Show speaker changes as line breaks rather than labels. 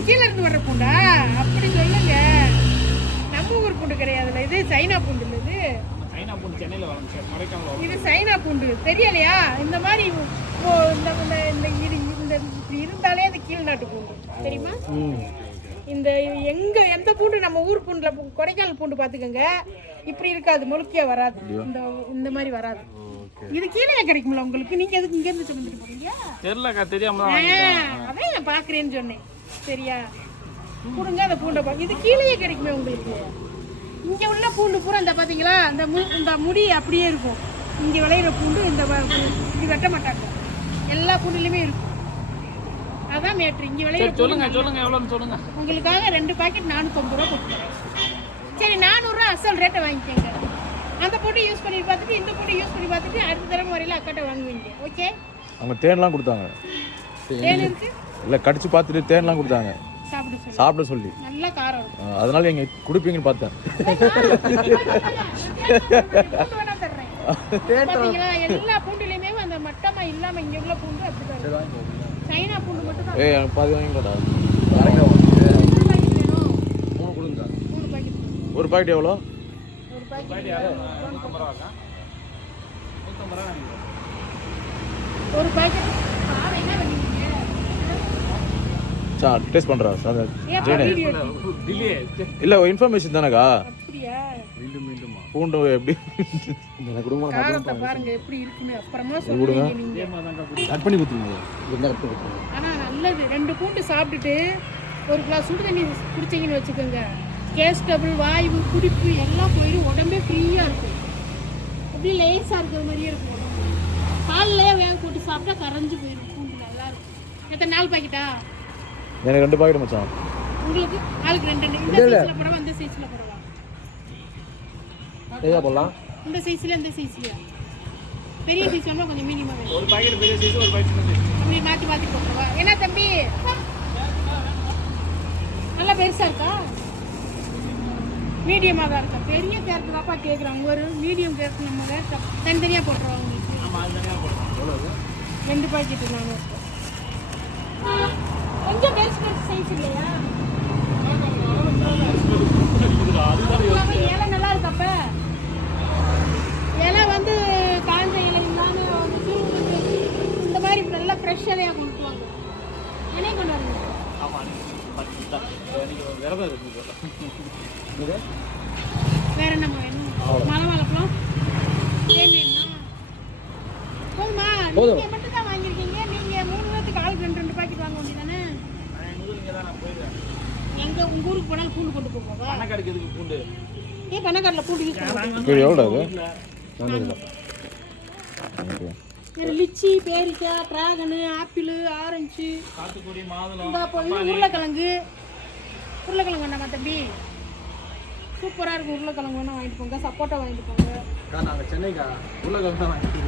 இது கீழே இருந்து வர்ற பூண்டா? அப்படி சொல்லுங்க. நம்ம ஊர் பூண்டு கிடையாதுல்ல. இது சைனா பூண்டு இல்ல இது.
சைனா பூண்டு சென்னையில் வளரும் சார். மறைக்காமல்
இது சைனா பூண்டு. தெரியலையா? இந்த மாதிரி ஓ, இந்த இந்த இது இந்த இருந்தாலே அது கீழ் நாட்டு பூண்டு. தெரியுமா? இந்த எங்க எந்த பூண்டு? நம்ம ஊர் பூண்டுல கொடைக்கானல் பூண்டு பாத்துக்கோங்க இப்படி இருக்காது. முழுக்கியா வராது. இந்த இந்த மாதிரி வராது. இது கீழே கிடைக்கும்ல உங்களுக்கு? நீங்க எதுக்கு இங்க இருந்து சுமந்துட்டு போறீங்க?
தெரிலக்கா தெரியாம
அதான் நான் பாக்குறேன்னு சொன்னேன். சரியா? கொடுங்க அந்த பூண்டை பா இது கீழேயே கிடைக்குமே உங்களுக்கு. இங்க உள்ள பூண்டு பூரா இந்த பாத்தீங்களா? இந்த மு இந்த முடி அப்படியே இருக்கும். இங்க விளையிற பூண்டு இந்த இது வெட்ட மாட்டாங்க. எல்லா பூண்டுலயுமே இருக்கும். அதான் மேட்ரு இங்க விளையிற
சொல்லுங்க சொல்லுங்க எவ்வளோன்னு சொல்லுங்க.
உங்களுக்காக ரெண்டு பாக்கெட் நானூற்றம்பது ரூபா கொடுத்துறேன் சரி நானூறுரூவா அசல் ரேட்டை வாங்கிக்கோங்க. அந்த பூண்டு யூஸ் பண்ணி பார்த்துட்டு இந்த பூண்டு யூஸ் பண்ணி பார்த்துட்டு அடுத்த தடவை வரையில அக்காட்ட வாங்குவீங்க. ஓகே
அவங்க தேன்லாம் கொடுத்தாங்க.
தேன் இருக்கு?
இல்லை கடிச்சு பார்த்துட்டு தேன்லாம் கொடுத்தாங்க.
சாப்பிட சொல்லு.
அதனால எங்க கொடுப்பீங்கன்னு பார்த்தேன். ஏய் எனக்கு பாதி வாங்கிக்கடா. மூணு கொடுங்க. ஒரு பாக்கெட் எவ்வளோ?
ஒரு பாக்கெட்
நூற்றம்பது ரூபாக்கா நூற்றம்பது ரூபா நினைக்கிறேன்
ஒரு பாக்கெட் பாவை என்ன பண்ணீங்க
சா டேஸ்ட் பண்ணுறா சார். இல்லை இன்ஃபர்மேஷன் தானேக்கா?
அப்படியா?
மீண்டும் மீண்டுமா?
பூண்டு எப்படி? எனக்கு கொடுங்க
காரத்தை பாருங்க எப்படி இருக்குன்னு அப்புறமா சொல்லுவீங்க நீங்க.
கட் பண்ணி கொடுத்துருங்க.
ஆனா நல்லது. ரெண்டு பூண்டு சாப்பிட்டுட்டு ஒரு கிளாஸ் சுடு தண்ணி குடிச்சீங்கன்னு வச்சுக்கோங்க. கேஸ் டபுள் வாய்வு குடிப்பு எல்லாம் போயிடும். உடம்பே ஃப்ரீயா இருக்கும். அப்படியே லேசா இருக்கிற மாதிரியே இருக்கும் உடம்பு. பால்லையே வேக போட்டு சாப்பிட்டா கரைஞ்சு போயிடும். பூண்டு நல்லா இருக்கும். எத்தனை நாள் பாக்கெட்டா?
எனக்கு ரெண்டு பாக்கெட் மச்சான்.
உங்களுக்கு ஆளுக்கு ரெண்டு ரெண்டு. இந்த சைஸ்ல போடவா இந்த சைஸ்ல போடவா?
ஏதா போடலாம்?
இந்த சைஸ்ல இந்த சைஸ்ல பெரிய சைஸ் வேணுமா கொஞ்சம் மீடியமா வேணும்.
ஒரு பாக்கெட் பெரிய சைஸ் ஒரு பாக்கெட் சின்ன சைஸ்
அப்படி மாத்தி மாத்தி போட்டுருவா. என்ன தம்பி? நல்லா பெருசா இருக்கா? மீடியமா தான் இருக்கா. பெரிய கேரட் தாப்பா கேட்குறாங்க ஒரு மீடியம் கேரட் நம்ம கேரட் தனித்தனியாக போட்டுருவாங்க உங்களுக்கு. ரெண்டு பாக்கெட்டு நாங்கள் கொஞ்சம் பெருசு சைஸ் இல்லையா? இலை நல்லா இருக்கப்ப இலை வந்து காஞ்ச இலை இந்த மாதிரி நல்லா ஃப்ரெஷ் இலையாக கொண்டு வாங்க. இலையை கொண்டு
இருக்குது
வேற என்ன வேணும்? மலை வேணுமா? போதுமா நீங்க மட்டும் தான் வாங்கியிருக்கீங்க நீங்க மூணு பேர்த்துக்கு ஆளுக்கு ரெண்டு ரெண்டு பாக்கெட் வாங்க வேண்டியதானே
நான் எங்கள் ஊருக்கு தான் நான் போயிருக்கேன்
எங்க உங்க ஊருக்கு போனாலும் பூண்டு கொண்டு போவா
பணக்காருக்கு எதுக்கு பூண்டு?
ஏன் பணக்காரில் பூண்டு யூஸ் பண்ணுவாங்க
சரி எவ்வளோ அது?
வேற லிச்சி பேரிக்காய் டிராகனு ஆப்பிள் ஆரஞ்சு.
சாத்துக்குடி மாதுளம்
இந்த இப்போ இது உருளைக்கிழங்கு. உருளைக்கிழங்கு வேண்டாமா தம்பி? சூப்பராக இருக்கும் உருளைக்கிழங்கு வேணா வாங்கிட்டு போங்க சப்போட்டா வாங்கிட்டு போங்க.
நாங்கள் சென்னைக்கா. உள்ள தான் வாங்கிட்டு